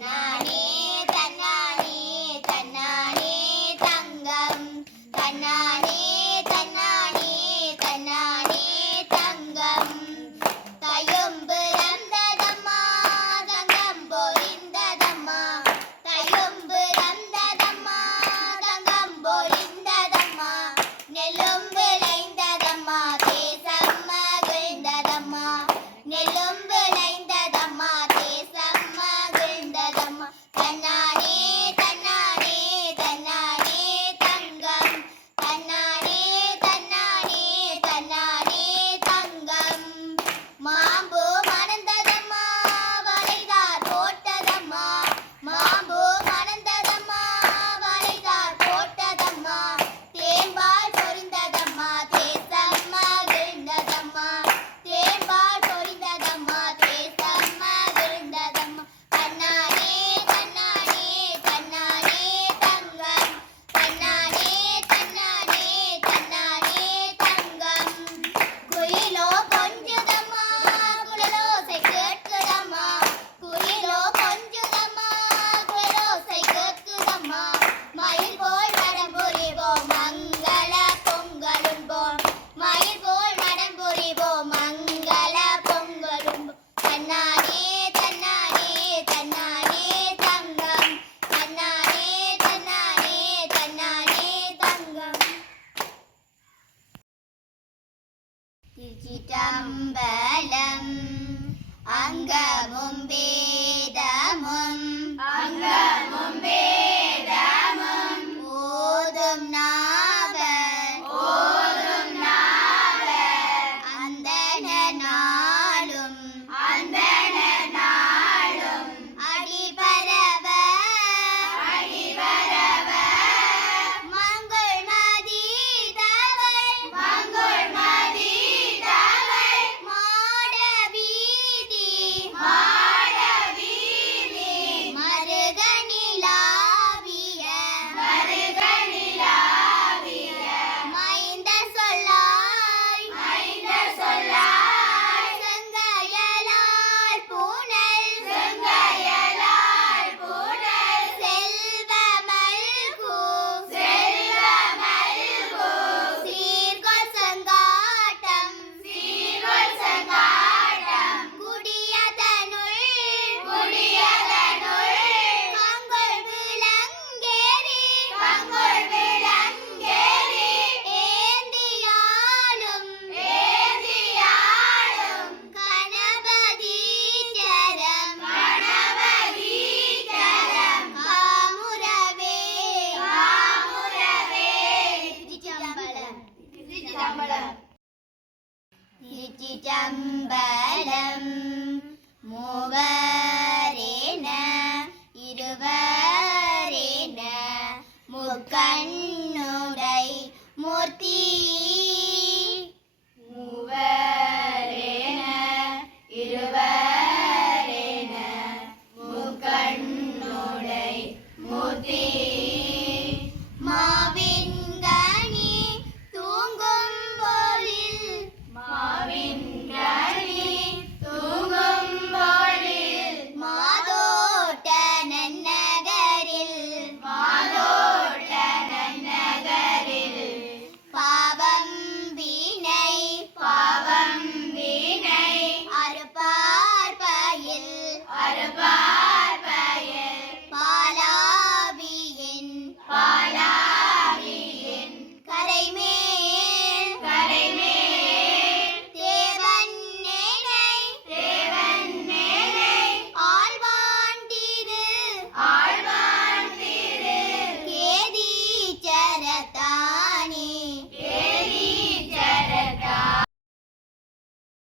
தன்னானே தன்னானே தன்னானே தங்கம் தன்னானே தன்னானே தன்னானே தங்கம் தையொம்பு ரந்ததம்மா தங்கம் பொழிந்ததம்மா தையொம்பு ரந்ததம்மா தங்கம் பொழிந்ததம்மா நெல்லும் விளைந்ததம்மா தேசம் மகிழ்ந்ததம்மா நெல்லும் விளைந்ததம்மா தேசம் மகிழ்ந்ததம்மா தன்னானே தன்னானே தன்னானே தங்கம் தன்னானே தன்னானே தன்னானே தங்கம் மாம்பூ மணந்ததம்மா வளைதார் போட்டதம்மா மாம்பூ மணந்ததம்மா வளைதார் போட்டதம்மா தேம்பால் பொரிந்ததம்மா தேசம் மகிழ்ந்ததம்மா தேம்பால் பொரிந்ததம்மா தேசம் மகிழ்ந்ததம்மா தன்னானே தன்னானே தன்னானே தங்கம் தன்னானே தன்னானே தன்னானே தங்கம் குயிலோ கொஞ்சுதம்மா குழலோசை கேட்குதம்மா குயிலோ கொஞ்சுதம்மா குழலோசை கேட்குதம்மா மயில் போல் நடம் புரிவோம் மங்கள பொங்கலுண்போம் மயில் போல் நடம் புரிவோம் மங்கள பொங்கலுண்போம் தன்னானே தன்னானே தன்னானே தங்கம் தன்னானே தன்னானே தன்னானே தங்கம் திருச்சிற்றம்பலம் அங்கமும்